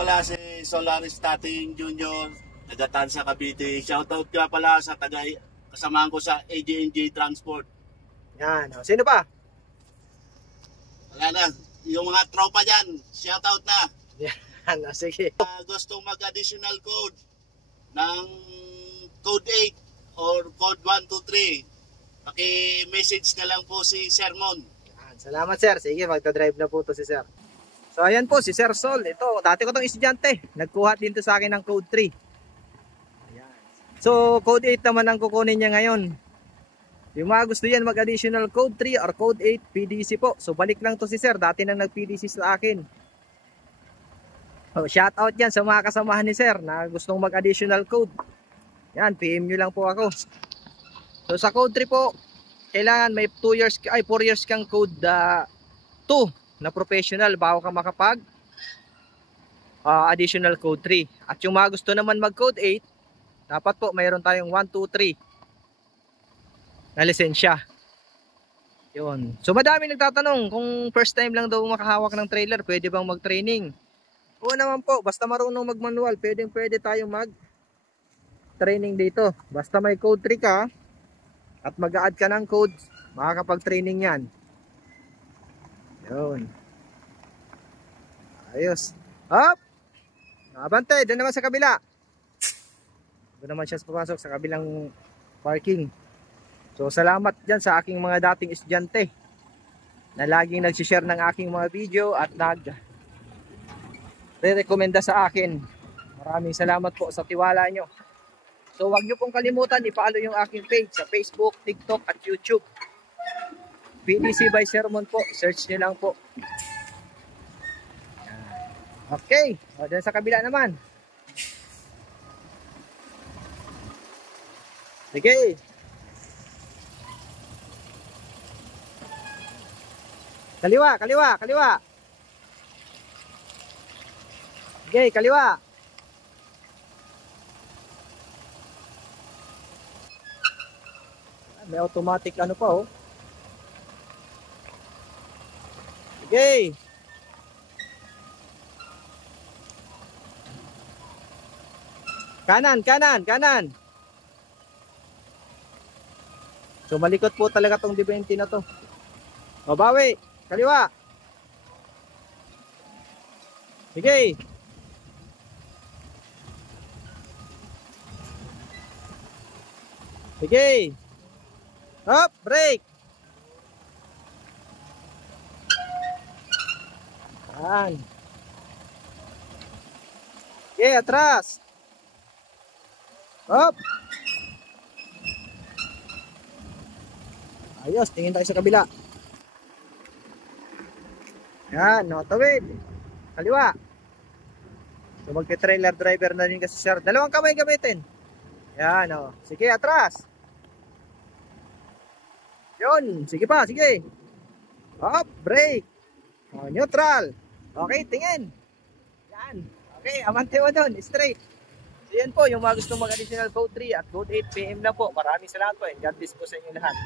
pala si Solaris Tating Junior, taga Tansa, Cavite. Shoutout nga pala sa kasamahan ko sa AJ&J Transport. Yan. Sino pa? Wala na. Yung mga tropa dyan, shoutout na. Yan. Sige. Gustong mag-additional code ng code 8 or code 123. Paki-message na lang po si Sermon. Yan. Salamat sir. Sige, magta-drive na po to si sir. So ayan po si Sir Sol. Ito, dati ko tong estudyante. Nagkuha din to sa akin ng code 3. Ayan. So code 8 naman ang kukunin niya ngayon. Yung mga gusto yan mag-additional code 3 or code 8 PDC po. So balik lang to si Sir. Dati nang nag-PDC sa akin. So, shout out yan sa mga kasamahan ni Sir na gustong mag-additional code. Yan, PM nyo lang po ako. So sa code 3 po, kailangan may 4 years kang code 2 na professional bago ka makapag additional code 3. At yung mga gusto naman mag code 8, dapat po mayroon tayong 1, 2, 3 na lisensya. Yun. So madami nagtatanong kung first time lang daw makahawak ng trailer, pwede bang mag-training? Oo naman po, basta marunong mag-manual, pwede tayong mag-training dito. Basta may code 3 ka at mag-a-add ka ng code, makakapag-training yan. Yun. Ayos. Hop! Abante, doon naman sa kabila. Doon naman siya papasok sa kabilang parking. So salamat dyan sa aking mga dating estudyante na laging nagsishare ng aking mga video at nag-re-recommenda sa akin. Maraming salamat po sa tiwala nyo. So huwag nyo pong kalimutan i-follow yung aking page sa Facebook, TikTok at YouTube. PDC by Sermon po. Search nyo lang po. Okay. O, dyan sa kabila naman. Sige. Kaliwa, kaliwa, kaliwa. Sige, kaliwa. May automatic ano pa oh. Okay. Kanan, kanan, kanan. So malikot po talaga tong D20 na to. Babawi, kaliwa. Sige. Sige. Hop, break. Yan. Okay, atras. Hop. Ayos, tingin tayo sa kabila. Yan, nakatawid. Kaliwa. So magte-trailer driver na rin kasi sir. Dalawang kamay gamitin. Yan, oh. Sige, atras. Yun, sige pa, sige. Hop, break. Oh, neutral. Okay, tingin. Yan. Okay, amante mo doon, straight. So yan po, yung mga gusto mag-additional code 3 at code 8 PM na po. Maraming salamat po and God bless po sa inyo lahat.